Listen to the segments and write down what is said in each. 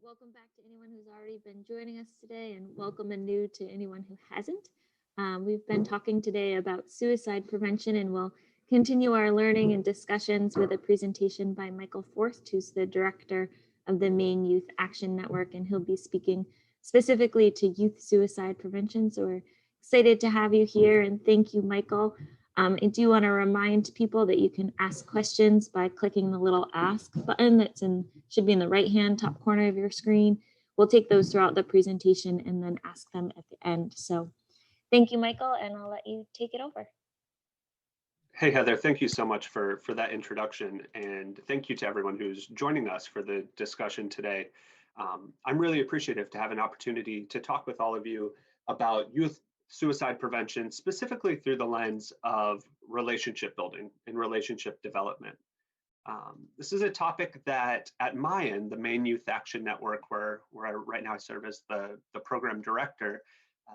Welcome back to anyone who's already been joining us today, and welcome anew to anyone who hasn't. We've been talking today about suicide prevention, and we'll continue our learning and discussions with a presentation by Michael Forst, who's the director of the Maine Youth Action Network, and he'll be speaking specifically to youth suicide prevention. So we're excited to have you here, and thank you, Michael. I do want to remind people that you can ask questions by clicking the little ask button that's should be in the right hand top corner of your screen. We'll take those throughout the presentation and then ask them at the end. So thank you, Michael, and I'll let you take it over. Hey, Heather, thank you so much for that introduction. And thank you to everyone who's joining us for the discussion today. I'm really appreciative to have an opportunity to talk with all of you about youth suicide prevention, specifically through the lens of relationship building and relationship development. This is a topic that at my end, the Maine Youth Action Network, where right now I serve as the program director,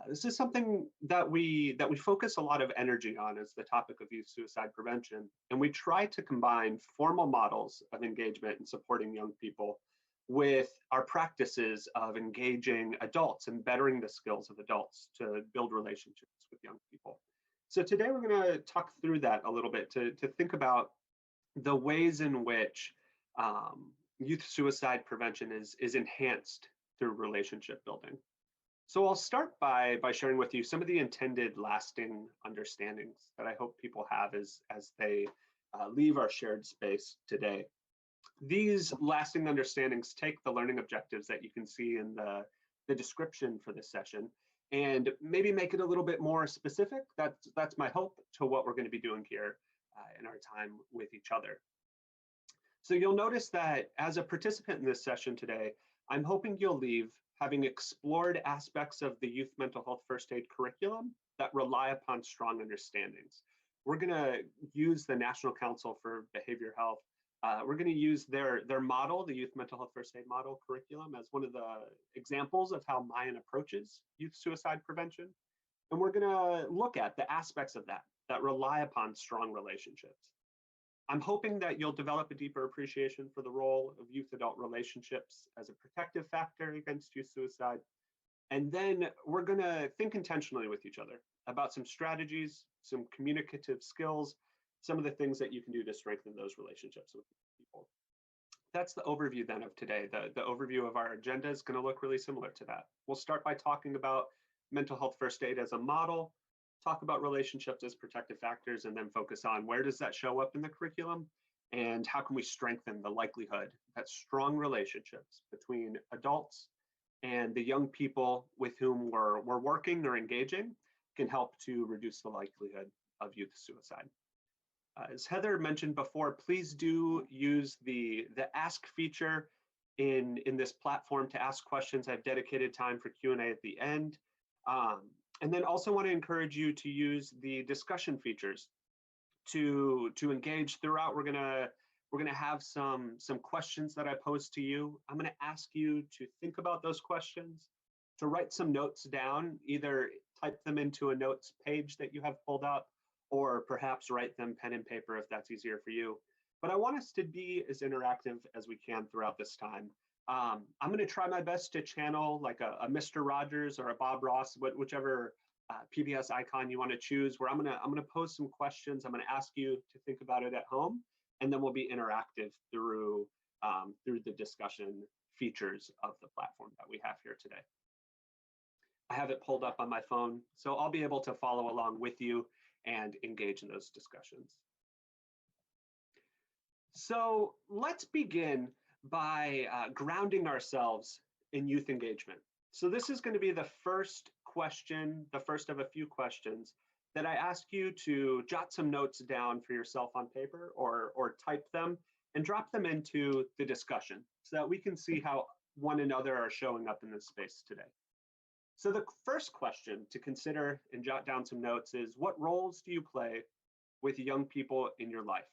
this is something that we focus a lot of energy on as the topic of youth suicide prevention, and we try to combine formal models of engagement and supporting young people with our practices of engaging adults and bettering the skills of adults to build relationships with young people. So today we're going to talk through that a little bit to think about the ways in which youth suicide prevention is enhanced through relationship building. So I'll start by sharing with you some of the intended lasting understandings that I hope people have as they leave our shared space today. These lasting understandings take the learning objectives that you can see in the description for this session and maybe make it a little bit more specific. That's my hope to what we're going to be doing here in our time with each other. So you'll notice that as a participant in this session today, I'm hoping you'll leave having explored aspects of the youth mental health first aid curriculum that rely upon strong understandings. We're going to use the National Council for Behavioral Health. We're going to use their model, the Youth Mental Health First Aid Model curriculum, as one of the examples of how Mayan approaches youth suicide prevention. And we're going to look at the aspects of that rely upon strong relationships. I'm hoping that you'll develop a deeper appreciation for the role of youth-adult relationships as a protective factor against youth suicide. And then we're going to think intentionally with each other about some strategies, some communicative skills, some of the things that you can do to strengthen those relationships with people. That's the overview then of today. The overview of our agenda is going to look really similar to that. We'll start by talking about mental health first aid as a model, talk about relationships as protective factors, and then focus on where does that show up in the curriculum and how can we strengthen the likelihood that strong relationships between adults and the young people with whom we're working or engaging can help to reduce the likelihood of youth suicide. As Heather mentioned before, please do use the ask feature in this platform to ask questions. I've dedicated time for Q&A at the end. And then also want to encourage you to use the discussion features to engage throughout. We're gonna have some questions that I pose to you. I'm gonna ask you to think about those questions, to write some notes down, either type them into a notes page that you have pulled up, or perhaps write them pen and paper if that's easier for you. But I want us to be as interactive as we can throughout this time. I'm going to try my best to channel like a Mr. Rogers or a Bob Ross, whichever PBS icon you want to choose, where I'm gonna pose some questions. I'm going to ask you to think about it at home, and then we'll be interactive through the discussion features of the platform that we have here today. I have it pulled up on my phone, so I'll be able to follow along with you and engage in those discussions. So let's begin by grounding ourselves in youth engagement. So this is going to be the first question, the first of a few questions that I ask you to jot some notes down for yourself on paper or type them and drop them into the discussion so that we can see how one another are showing up in this space today. So the first question to consider and jot down some notes is, what roles do you play with young people in your life?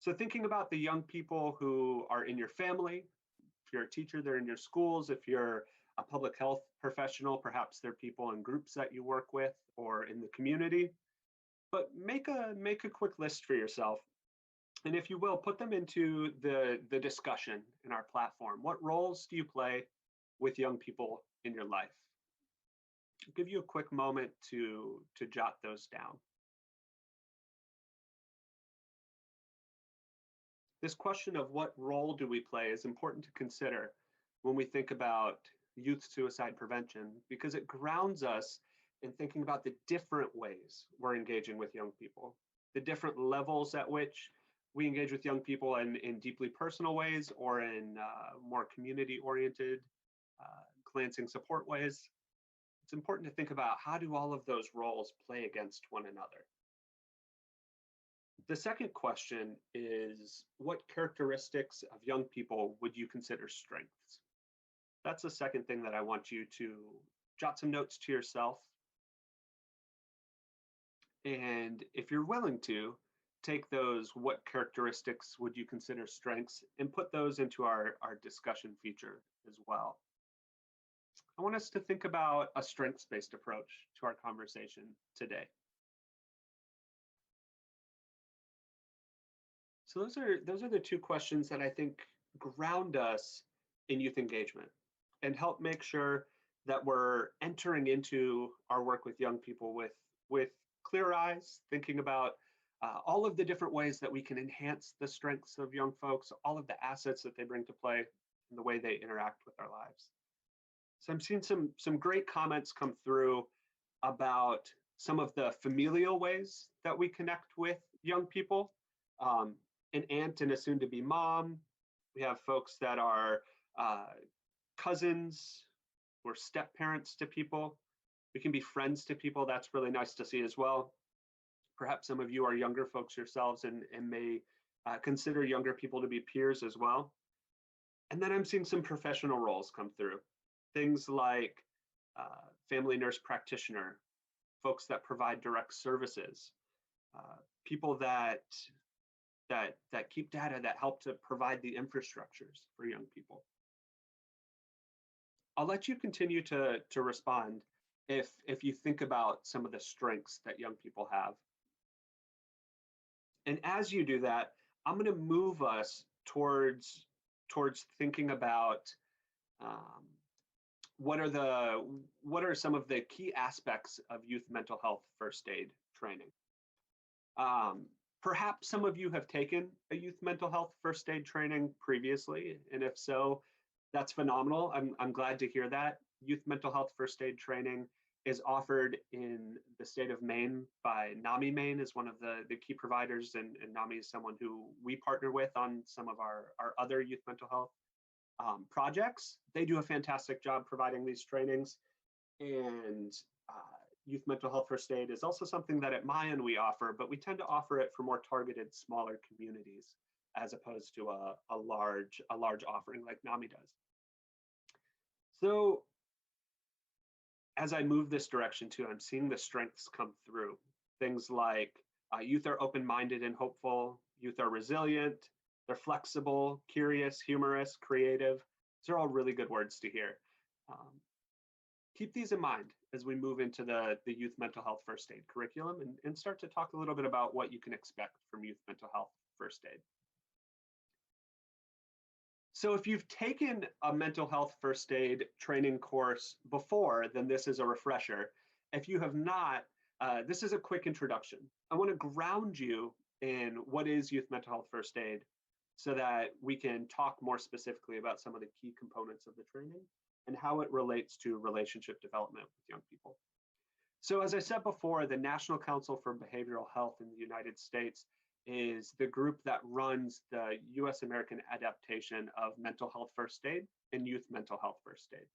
So thinking about the young people who are in your family, if you're a teacher, they're in your schools. If you're a public health professional, perhaps they're people in groups that you work with or in the community. But make a quick list for yourself And if you will, put them into the discussion in our platform. What roles do you play with young people in your life? I'll give you a quick moment to jot those down. This question of what role do we play is important to consider when we think about youth suicide prevention, because it grounds us in thinking about the different ways we're engaging with young people, the different levels at which we engage with young people in deeply personal ways or in more community oriented, glancing support ways. It's important to think about how do all of those roles play against one another. The second question is, what characteristics of young people would you consider strengths? That's the second thing that I want you to jot some notes to yourself. And if you're willing to, take those what characteristics would you consider strengths and put those into our discussion feature as well. I want us to think about a strengths-based approach to our conversation today. So those are the two questions that I think ground us in youth engagement and help make sure that we're entering into our work with young people with clear eyes, thinking about all of the different ways that we can enhance the strengths of young folks, all of the assets that they bring to play, and the way they interact with our lives. So I'm seeing some great comments come through about some of the familial ways that we connect with young people. An aunt and a soon-to-be mom. We have folks that are cousins or step-parents to people. We can be friends to people. That's really nice to see as well. Perhaps some of you are younger folks yourselves and may consider younger people to be peers as well. And then I'm seeing some professional roles come through. Things like family nurse practitioner, folks that provide direct services, people that keep data, that help to provide the infrastructures for young people. I'll let you continue to respond if you think about some of the strengths that young people have. And as you do that, I'm going to move us towards thinking about what are some of the key aspects of youth mental health first aid training. Perhaps some of you have taken a youth mental health first aid training previously, and if so, that's phenomenal. I'm glad to hear that. Youth mental health first aid training is offered in the state of Maine by NAMI Maine is one of the key providers, and NAMI is someone who we partner with on some of our other youth mental health projects. They do a fantastic job providing these trainings, and youth mental health first aid is also something that at Mayan we offer, but we tend to offer it for more targeted, smaller communities as opposed to a large offering like NAMI does. So as I move this direction too, I'm seeing the strengths come through. Things like youth are open-minded and hopeful, youth are resilient, they're flexible, curious, humorous, creative. These are all really good words to hear. Keep these in mind as we move into the youth mental health first aid curriculum and start to talk a little bit about what you can expect from youth mental health first aid. So if you've taken a mental health first aid training course before, then this is a refresher. If you have not, this is a quick introduction. I want to ground you in what is youth mental health first aid so that we can talk more specifically about some of the key components of the training and how it relates to relationship development with young people. So as I said before, the National Council for Behavioral Health in the United States is the group that runs the US American adaptation of mental health first aid and youth mental health first aid.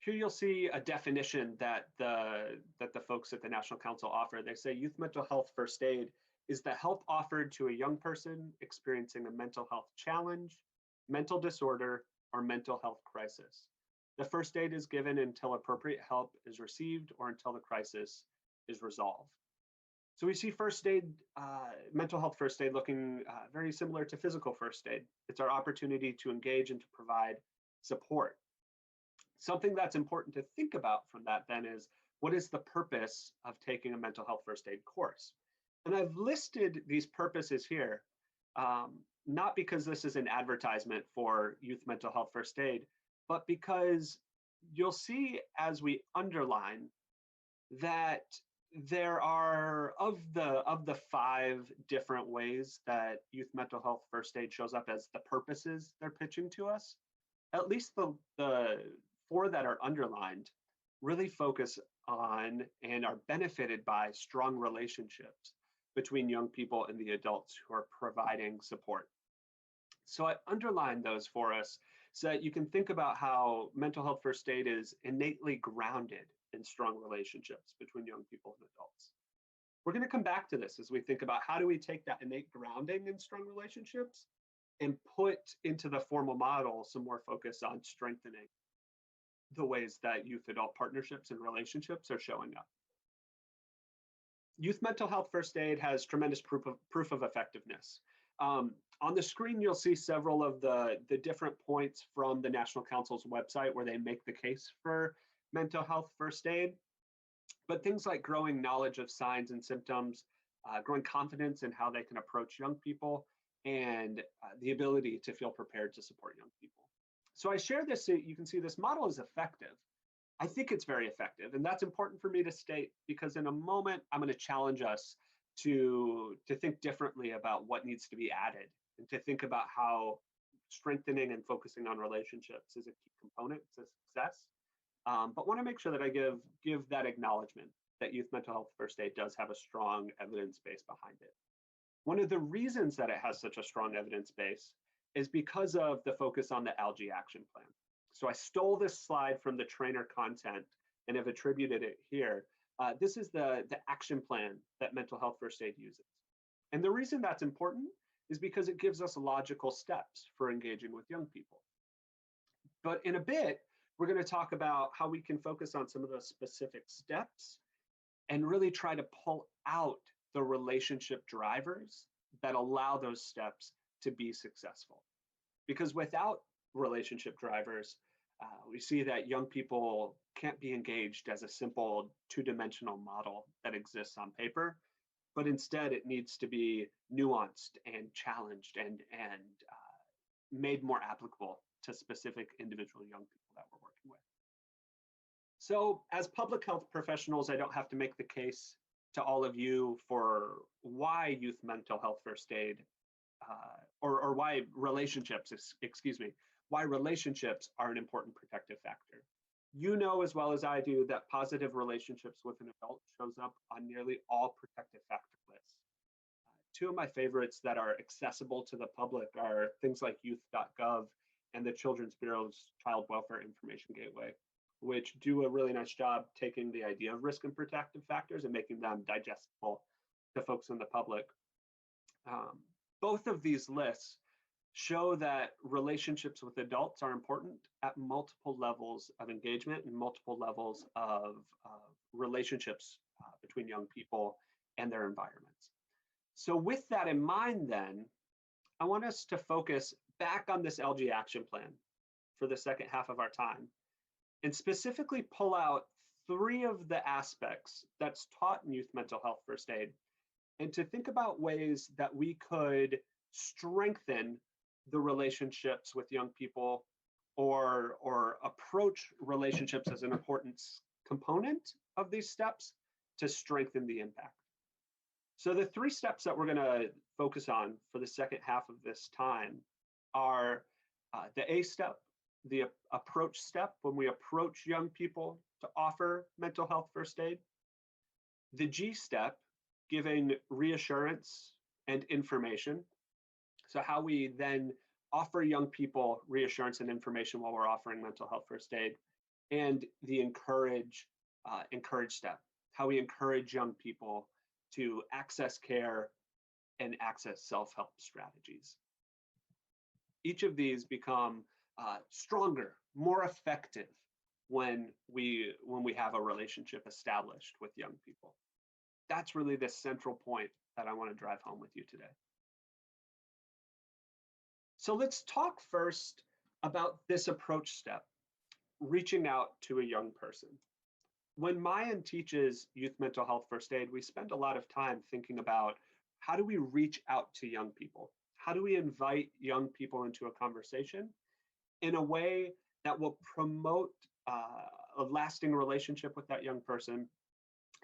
Here you'll see a definition that the folks at the National Council offer. They say youth mental health first aid is the help offered to a young person experiencing a mental health challenge, mental disorder, or mental health crisis. The first aid is given until appropriate help is received or until the crisis is resolved. So we see first aid, mental health first aid looking very similar to physical first aid. It's our opportunity to engage and to provide support. Something that's important to think about from that then is, what is the purpose of taking a mental health first aid course? And I've listed these purposes here, not because this is an advertisement for Youth Mental Health First Aid, but because you'll see as we underline that there are of the 5 different ways that Youth Mental Health First Aid shows up as the purposes they're pitching to us. At least the 4 that are underlined really focus on and are benefited by strong relationships between young people and the adults who are providing support. So I underlined those for us so that you can think about how mental health first aid is innately grounded in strong relationships between young people and adults. We're going to come back to this as we think about how do we take that innate grounding in strong relationships and put into the formal model some more focus on strengthening the ways that youth adult partnerships and relationships are showing up. Youth mental health first aid has tremendous proof of effectiveness. On the screen, you'll see several of the different points from the National Council's website where they make the case for mental health first aid. But things like growing knowledge of signs and symptoms, growing confidence in how they can approach young people, and the ability to feel prepared to support young people. So I share this so you can see this model is effective. I think it's very effective, and that's important for me to state because in a moment I'm going to challenge us to think differently about what needs to be added and to think about how strengthening and focusing on relationships is a key component to success. But want to make sure that I give that acknowledgement that youth mental health first aid does have a strong evidence base behind it. One of the reasons that it has such a strong evidence base is because of the focus on the ALGE action plan. So I stole this slide from the trainer content and have attributed it here. This is the action plan that mental health first aid uses. And the reason that's important is because it gives us logical steps for engaging with young people. But in a bit, we're going to talk about how we can focus on some of those specific steps and really try to pull out the relationship drivers that allow those steps to be successful. Because without relationship drivers, we see that young people can't be engaged as a simple 2-dimensional model that exists on paper, but instead it needs to be nuanced and challenged and made more applicable to specific individual young people that we're working with. So as public health professionals, I don't have to make the case to all of you for why youth mental health first aid or why relationships, why relationships are an important protective factor. You know as well as I do that positive relationships with an adult shows up on nearly all protective factor lists. 2 of my favorites that are accessible to the public are things like youth.gov and the Children's Bureau's Child Welfare Information Gateway, which do a really nice job taking the idea of risk and protective factors and making them digestible to folks in the public. Both of these lists show that relationships with adults are important at multiple levels of engagement and multiple levels of relationships between young people and their environments. So with that in mind then, I want us to focus back on this ALGE action plan for the second half of our time and specifically pull out 3 of the aspects that's taught in youth mental health first aid and to think about ways that we could strengthen the relationships with young people or approach relationships as an important component of these steps to strengthen the impact. So the 3 steps that we're going to focus on for the second half of this time are the A step, the approach step, when we approach young people to offer mental health first aid, the G step, giving reassurance and information. So how we then offer young people reassurance and information while we're offering mental health first aid, and the encourage step, how we encourage young people to access care and access self-help strategies. Each of these become stronger, more effective when we have a relationship established with young people. That's really the central point that I want to drive home with you today. So let's talk first about this approach step, reaching out to a young person. When Mayan teaches youth mental health first aid, we spend a lot of time thinking about how do we reach out to young people? How do we invite young people into a conversation in a way that will promote a lasting relationship with that young person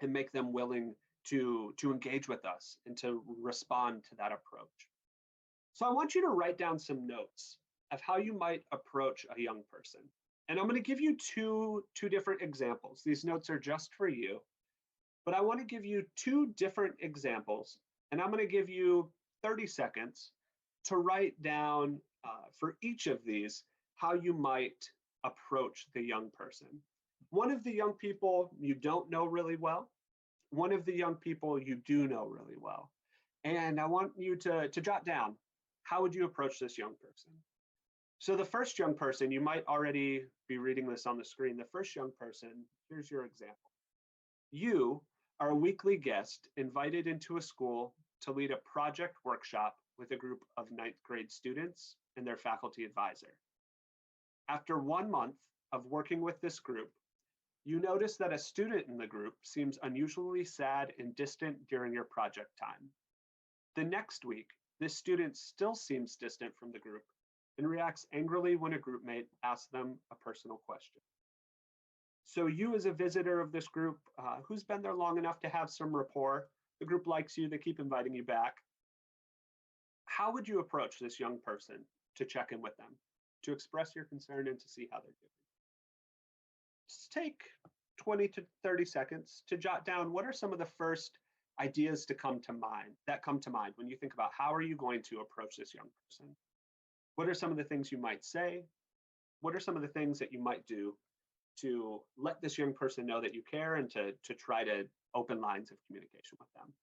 and make them willing to engage with us and to respond to that approach. So I want you to write down some notes of how you might approach a young person. And I'm going to give you two different examples. These notes are just for you, but I want to give you two different examples, and I'm going to give you 30 seconds to write down for each of these how you might approach the young person. One of the young people you don't know really well, one of the young people you do know really well. And I want you to jot down, how would you approach this young person? So the first young person, you might already be reading this on the screen. The first young person, here's your example. You are a weekly guest invited into a school to lead a project workshop with a group of ninth grade students and their faculty advisor. After 1 month of working with this group, you notice that a student in the group seems unusually sad and distant during your project time. The next week, this student still seems distant from the group and reacts angrily when a group mate asks them a personal question. So you as a visitor of this group, who's been there long enough to have some rapport, the group likes you, they keep inviting you back. How would you approach this young person to check in with them, to express your concern and to see how they're doing? Just take 20 to 30 seconds to jot down what are some of the first ideas to come to mind when you think about how are you going to approach this young person? What are some of the things you might say? What are some of the things that you might do to let this young person know that you care and to try to open lines of communication with them?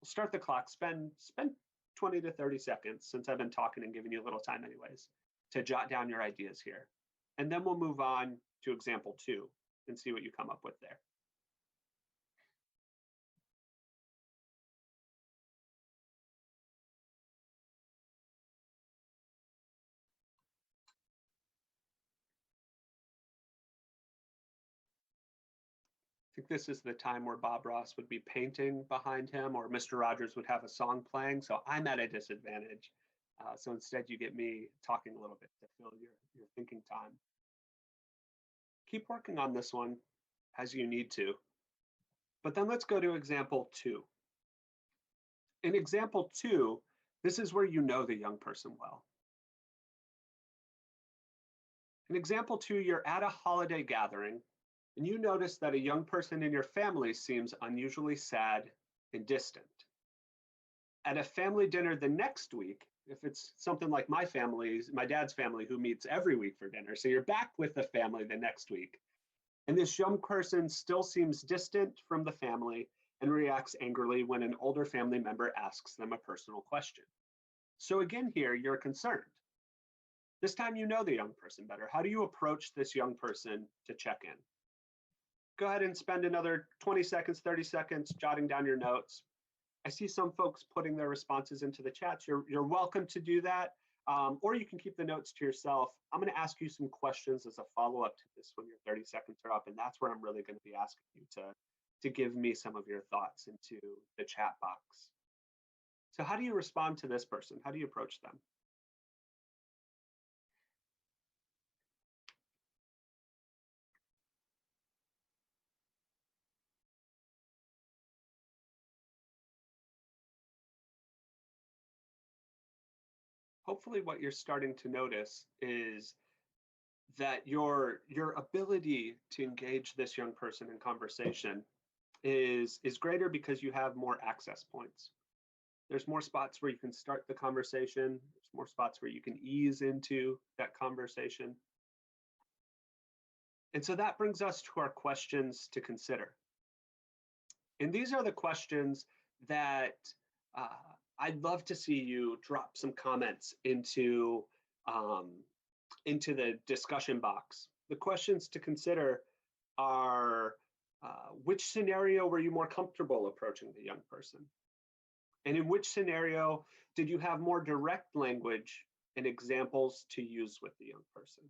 We'll start the clock, spend 20 to 30 seconds, since I've been talking and giving you a little time anyways, to jot down your ideas here. And then we'll move on to example 2 and see what you come up with there. I think this is the time where Bob Ross would be painting behind him or Mr. Rogers would have a song playing. So I'm at a disadvantage. So instead you get me talking a little bit to fill your thinking time. Keep working on this one as you need to. But then let's go to example 2. In example 2, this is where you know the young person well. In example 2, you're at a holiday gathering and you notice that a young person in your family seems unusually sad and distant. At a family dinner the next week, if it's something like my dad's family who meets every week for dinner, so you're back with the family the next week, and this young person still seems distant from the family and reacts angrily when an older family member asks them a personal question. So again here, you're concerned. This time you know the young person better. How do you approach this young person to check in? Go ahead and spend another 20 seconds, 30 seconds jotting down your notes. I see some folks putting their responses into the chats. You're welcome to do that, or you can keep the notes to yourself. I'm going to ask you some questions as a follow-up to this when your 30 seconds are up, and that's where I'm really going to be asking you to give me some of your thoughts into the chat box. So how do you respond to this person? How do you approach them? Hopefully what you're starting to notice is that your ability to engage this young person in conversation is greater because you have more access points. There's more spots where you can start the conversation. There's more spots where you can ease into that conversation. And so that brings us to our questions to consider. And these are the questions that I'd love to see you drop some comments into the discussion box. The questions to consider are, which scenario were you more comfortable approaching the young person? And in which scenario did you have more direct language and examples to use with the young person?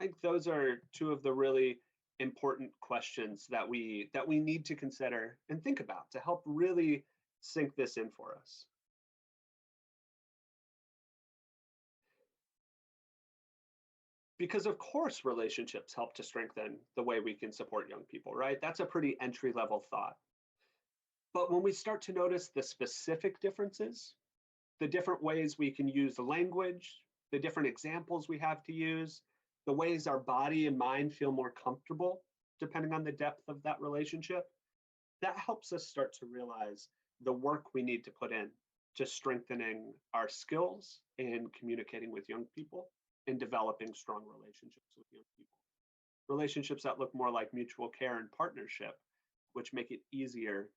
I think those are two of the really important questions that we need to consider and think about to help really sink this in for us. Because of course relationships help to strengthen the way we can support young people, right? That's a pretty entry level thought. But when we start to notice the specific differences, the different ways we can use the language, the different examples we have to use, the ways our body and mind feel more comfortable, depending on the depth of that relationship, that helps us start to realize the work we need to put in to strengthening our skills in communicating with young people and developing strong relationships with young people. Relationships that look more like mutual care and partnership, which make it easier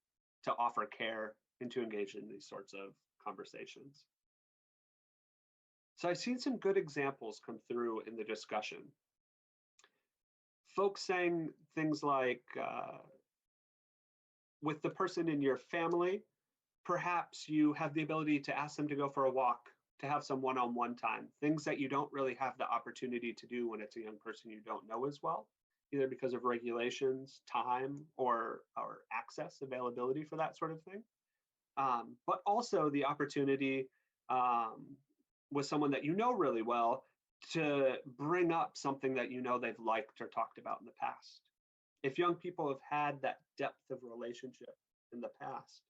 to offer care and to engage in these sorts of conversations. So I've seen some good examples come through in the discussion. Folks saying things like, with the person in your family, perhaps you have the ability to ask them to go for a walk, to have some one-on-one time, things that you don't really have the opportunity to do when it's a young person you don't know as well, either because of regulations, time, or access, availability for that sort of thing. But also the opportunity with someone that you know really well to bring up something that you know they've liked or talked about in the past. If young people have had that depth of relationship in the past,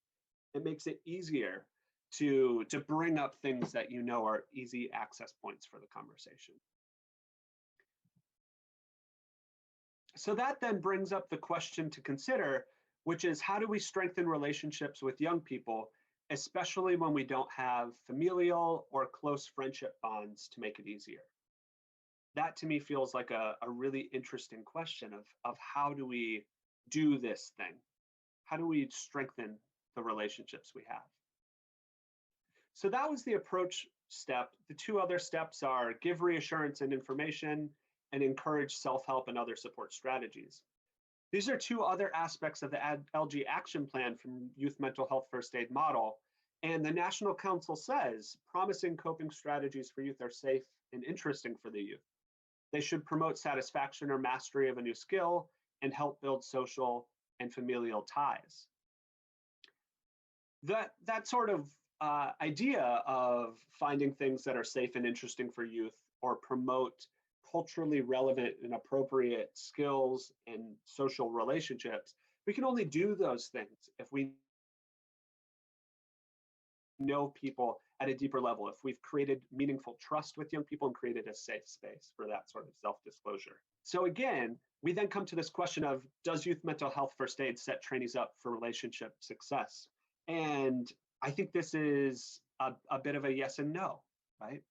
it makes it easier to bring up things that you know are easy access points for the conversation. So that then brings up the question to consider, which is how do we strengthen relationships with young people, especially when we don't have familial or close friendship bonds to make it easier? That to me feels like a really interesting question of how do we do this thing? How do we strengthen the relationships we have? So that was the approach step. The two other steps are give reassurance and information and encourage self-help and other support strategies. These are two other aspects of the LG action plan from Youth Mental Health First Aid model. And the National Council says promising coping strategies for youth are safe and interesting for the youth. They should promote satisfaction or mastery of a new skill and help build social and familial ties. That sort of idea of finding things that are safe and interesting for youth or promote culturally relevant and appropriate skills and social relationships, we can only do those things if we know people at a deeper level, if we've created meaningful trust with young people and created a safe space for that sort of self-disclosure. So again, we then come to this question of, does youth mental health first aid set trainees up for relationship success? And I think this is a bit of a yes and no, right?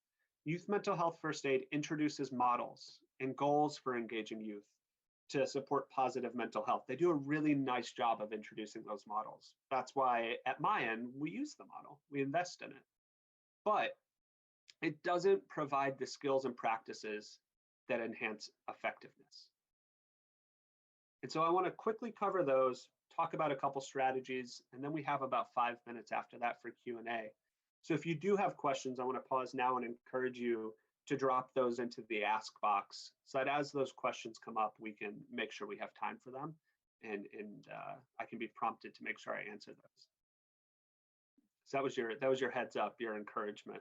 Youth mental health first aid introduces models and goals for engaging youth to support positive mental health. They do a really nice job of introducing those models. That's why at my end, we use the model, we invest in it. But it doesn't provide the skills and practices that enhance effectiveness. And so I want to quickly cover those, talk about a couple strategies, and then we have about 5 minutes after that for Q&A. So if you do have questions, I want to pause now and encourage you to drop those into the ask box so that as those questions come up, we can make sure we have time for them and I can be prompted to make sure I answer those. So that was your heads up, your encouragement.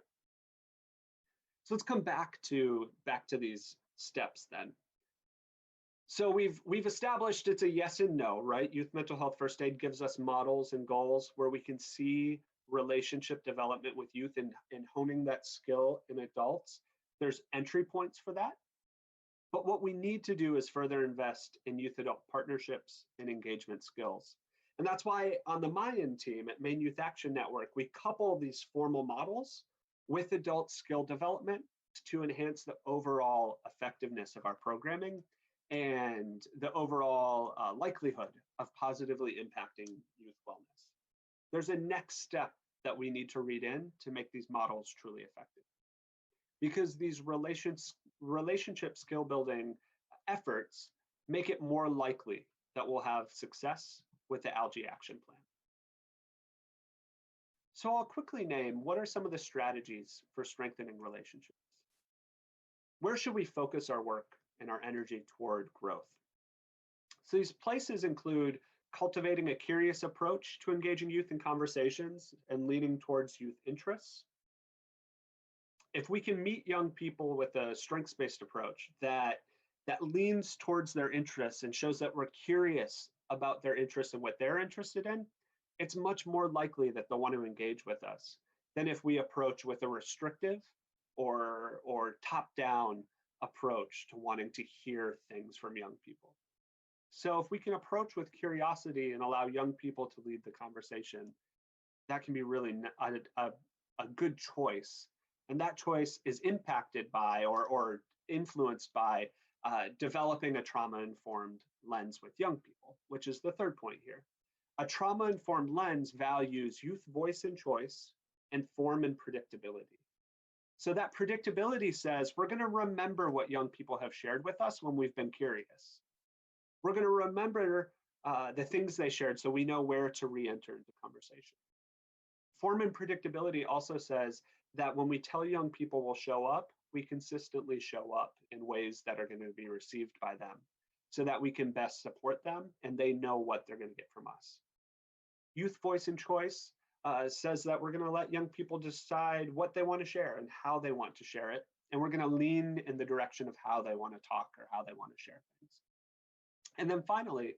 So let's come back to these steps then. So we've established it's a yes and no, right? Youth mental health first aid gives us models and goals where we can see relationship development with youth and honing that skill in adults. There's entry points for that. But what we need to do is further invest in youth adult partnerships and engagement skills. And that's why on the Mayan team at Maine Youth Action Network, we couple these formal models with adult skill development to enhance the overall effectiveness of our programming and the overall likelihood of positively impacting youth wellness. There's a next step that we need to read in to make these models truly effective. Because these relationship skill building efforts make it more likely that we'll have success with the ALGAE action plan. So I'll quickly name what are some of the strategies for strengthening relationships. Where should we focus our work and our energy toward growth? So these places include cultivating a curious approach to engaging youth in conversations and leaning towards youth interests. If we can meet young people with a strengths-based approach that leans towards their interests and shows that we're curious about their interests and what they're interested in, it's much more likely that they'll want to engage with us than if we approach with a restrictive or top-down approach to wanting to hear things from young people. So if we can approach with curiosity and allow young people to lead the conversation, that can be really a good choice. And that choice is impacted by or influenced by developing a trauma informed lens with young people, which is the third point here. A trauma informed lens values youth voice and choice and form and predictability. So that predictability says we're going to remember what young people have shared with us when we've been curious. We're going to remember the things they shared so we know where to re-enter into conversation. Form and predictability also says that when we tell young people we'll show up, we consistently show up in ways that are going to be received by them so that we can best support them and they know what they're going to get from us. Youth voice and choice says that we're going to let young people decide what they want to share and how they want to share it. And we're going to lean in the direction of how they want to talk or how they want to share things. And then finally,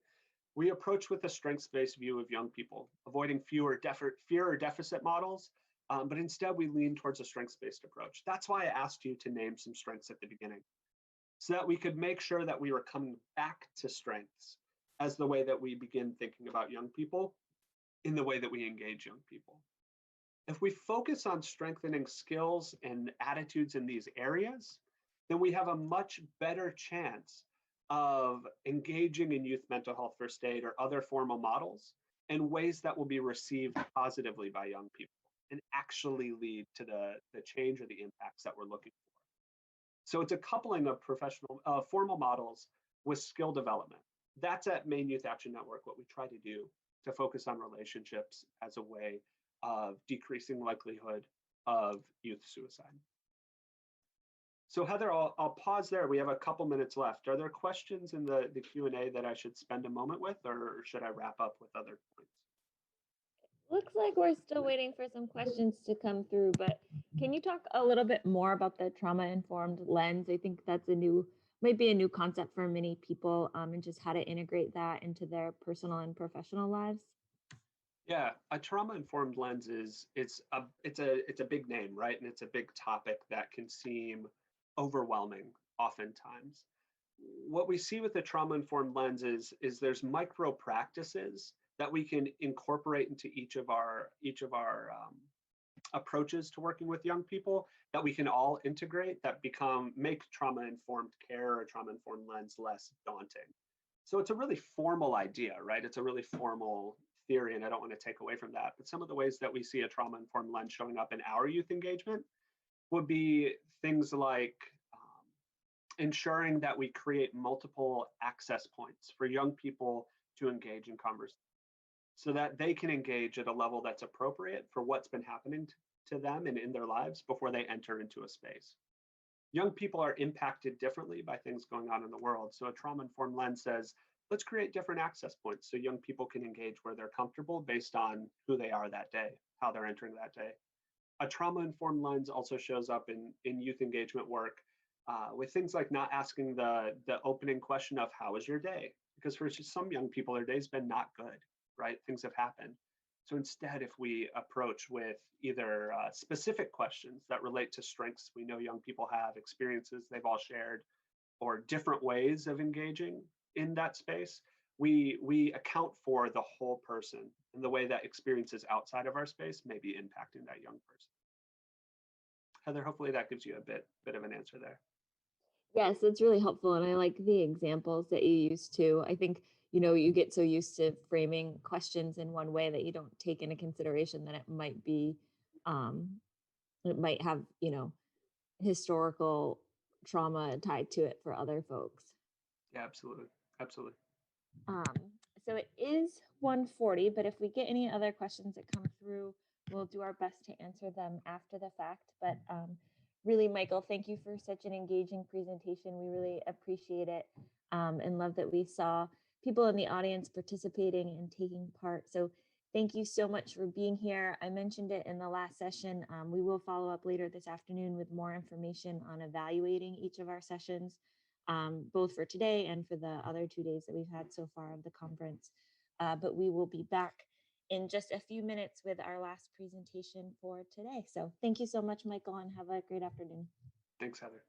we approach with a strengths-based view of young people, avoiding fear or deficit models, but instead we lean towards a strengths-based approach. That's why I asked you to name some strengths at the beginning, so that we could make sure that we were coming back to strengths as the way that we begin thinking about young people in the way that we engage young people. If we focus on strengthening skills and attitudes in these areas, then we have a much better chance of engaging in youth mental health first aid or other formal models in ways that will be received positively by young people and actually lead to the change or the impacts that we're looking for. So it's a coupling of formal models with skill development. That's at Maine Youth Action Network, what we try to do to focus on relationships as a way of decreasing likelihood of youth suicide. So Heather, I'll pause there. We have a couple minutes left. Are there questions in the Q&A that I should spend a moment with, or should I wrap up with other points? Looks like we're still waiting for some questions to come through, but can you talk a little bit more about the trauma-informed lens? I think that's might be a new concept for many people, and just how to integrate that into their personal and professional lives. Yeah, a trauma-informed lens it's a big name, right? And it's a big topic that can seem overwhelming oftentimes. What we see with the trauma-informed lens is there's micro practices that we can incorporate into each of our approaches to working with young people that we can all integrate that make trauma-informed care or trauma-informed lens less daunting. So it's a really formal idea, right? It's a really formal theory, and I don't want to take away from that. But some of the ways that we see a trauma-informed lens showing up in our youth engagement would be things like ensuring that we create multiple access points for young people to engage in conversation so that they can engage at a level that's appropriate for what's been happening to them and in their lives before they enter into a space. Young people are impacted differently by things going on in the world. So a trauma-informed lens says, let's create different access points so young people can engage where they're comfortable based on who they are that day, how they're entering that day. A trauma-informed lens also shows up in youth engagement work with things like not asking the opening question of how was your day? Because for some young people, their day's been not good, right? Things have happened. So instead, if we approach with either specific questions that relate to strengths we know young people have, experiences they've all shared, or different ways of engaging in that space, we account for the whole person and the way that experiences outside of our space may be impacting that young person. Heather, hopefully that gives you a bit of an answer there. Yes, it's really helpful. And I like the examples that you use too. I think, you get so used to framing questions in one way that you don't take into consideration that um, it might have, historical trauma tied to it for other folks. Yeah, absolutely. Absolutely. Um, so it is 1:40, but if we get any other questions that come through, we'll do our best to answer them after the fact. But really, Michael, thank you for such an engaging presentation. We really appreciate it, and love that we saw people in the audience participating and taking part. So thank you so much for being here. I mentioned it in the last session. We will follow up later this afternoon with more information on evaluating each of our sessions, both for today and for the other 2 days that we've had so far of the conference. But we will be back in just a few minutes with our last presentation for today. So thank you so much, Michael, and have a great afternoon. Thanks, Heather.